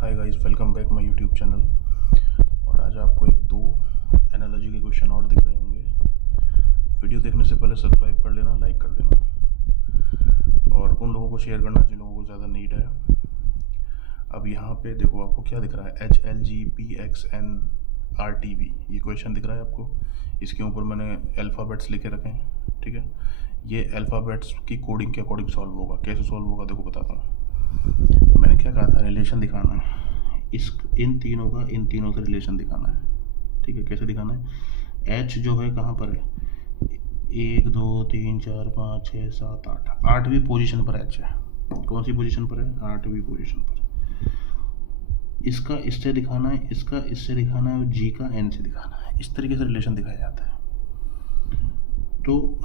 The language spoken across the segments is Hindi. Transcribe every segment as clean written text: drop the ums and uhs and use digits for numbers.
Hi guys, welcome back my YouTube channel. और आज आपको एक दो एनालॉजी के क्वेश्चन और दिख रहे होंगे। वीडियो देखने से पहले सब्सक्राइब कर लेना, लाइक कर देना और उन लोगों को शेयर करना जिन लोगों को ज़्यादा नीड है। अब यहाँ पे देखो, आपको क्या दिख रहा है, HLGPXNRTV, ये क्वेश्चन दिख रहा है आपको। इसके ऊपर मैंने अल्फ़ाबेट्स लिखे रखे हैं, ठीक है। ये अल्फ़ाबेट्स की कोडिंग के अकॉर्डिंग सॉल्व होगा। कैसे सॉल्व होगा देखो बताता हूँ। मैंने क्या कहा था, रिलेशन दिखाना है। इन तीनों का इन तीनों से रिलेशन दिखाना है, ठीक है। कैसे दिखाना है, एच जो है कहाँ पर है, 1 2 3 4 5 6 7 8, 8वीं पोजीशन पर एच है। कौन सी पोजीशन पर है, 8वीं पोजीशन पर। इसका इससे दिखाना है, इसका इससे दिखाना है, जी का एन से दिखाना है। इस तरीके से रिलेशन दिखाया जाता है। तो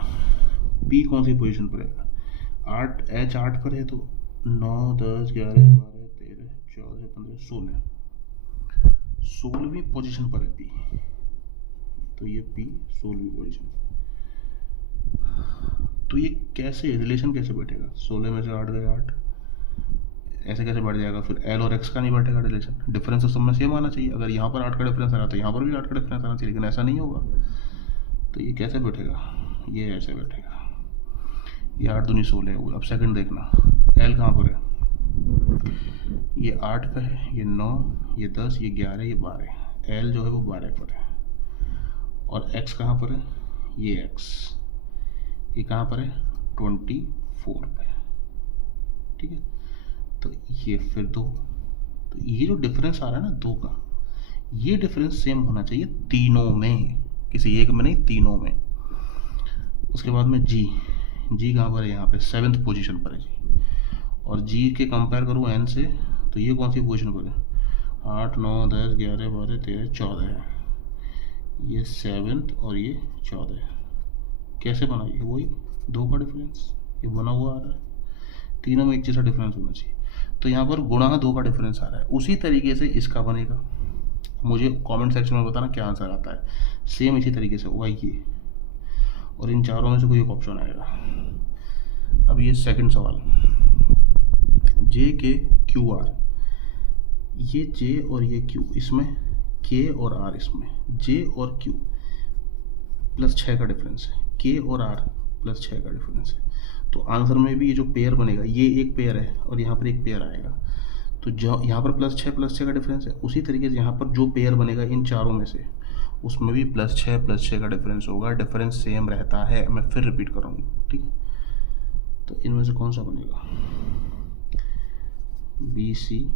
पी कौन सी पोजीशन पर है, 8, एच 8 पर है, तो 9 10 11 12 13 14 15 16, 16वीं पोजीशन पर है पी। तो ये पी 16वीं पोजीशन। तो ये कैसे रिलेशन कैसे बैठेगा, 16 में से 8 गए 8, ऐसे कैसे बढ़ जाएगा। फिर एल और एक्स का नहीं बैठेगा रिलेशन। डिफरेंस तो सब में सेम आना चाहिए। अगर यहाँ पर 8 का डिफरेंस आ रहा तो यहाँ पर भी 8 का डिफरेंस आना चाहिए, लेकिन ऐसा नहीं होगा। तो ये कैसे बैठेगा, ये ऐसे बैठेगा। ये 8 दूनी 16 हुआ। अब सेकंड देखना, एल कहाँ पर है, ये 8 पे है, ये 9, ये 10, ये 11, ये 12। एल जो है वो 12 पर है। और एक्स कहाँ पर है, ये एक्स, ये कहाँ पर है, 24 पे, ठीक है। तो ये फिर 2, तो ये जो डिफरेंस आ रहा है ना 2 का, ये डिफरेंस सेम होना चाहिए तीनों में, किसी एक में नहीं, तीनों में। उसके बाद में जी कहाँ पर है, यहाँ पे 7th पोजीशन पर है जी। और जी के कंपेयर करूँ एन से, तो ये कौन सी पोजीशन पर है, 8 9 10 11 12 13 14 है। ये 7th और ये 14 है। कैसे बना, ये वही 2 का डिफरेंस, ये बना हुआ आ रहा है। तीनों में एक जैसा डिफरेंस होना चाहिए। तो यहाँ पर गुणा 2 का डिफरेंस आ रहा है। उसी तरीके से इसका बनेगा। मुझे कमेंट सेक्शन में बताना क्या आंसर आता है। सेम इसी तरीके से होगा ये, और इन चारों में से कोई एक ऑप्शन आएगा। अब ये सेकंड सवाल, जे के क्यू आर, ये जे और ये क्यू, इसमें के और आर, इसमें जे और क्यू प्लस 6 का डिफरेंस है, के और आर प्लस 6 का डिफरेंस है। तो आंसर में भी ये जो पेयर बनेगा, ये एक पेयर है और यहाँ पर एक पेयर आएगा। तो जो यहाँ पर प्लस 6 का डिफरेंस है, उसी तरीके से यहाँ पर जो पेयर बनेगा इन चारों में से, उसमें भी प्लस 6 का डिफरेंस होगा। डिफरेंस सेम रहता है। मैं फिर रिपीट कर रहा हूँ, ठीक है। तो इनमें से कौन सा बनेगा, BC